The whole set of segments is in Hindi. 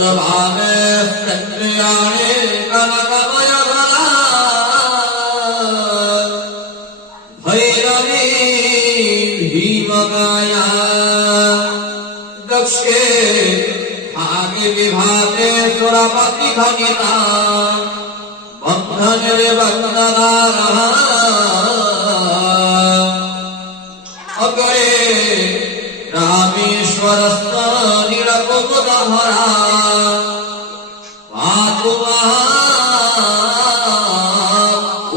भावे चंद्रियाणे कनकमय भला भैरवी भीमकाया दक्षे भागे विभाते सुरपति खनिता बंधन रे बंधनारः अगरे रामेश्वरस्थ नीलकुमुदहरा पातु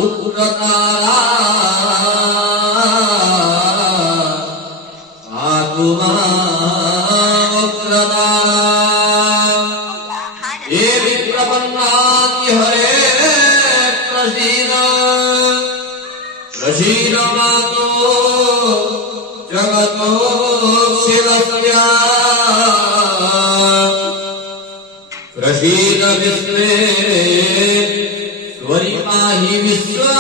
उग्रतारा पातु उग्रतारा हे विप्रपन्नाति हरे प्रसीद प्रसीद मातो जगतो शिलस्या प्रसीद विश्वे स्वरिपाहि विश्वा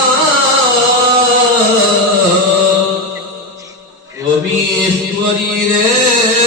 त्वमीश्वरी रे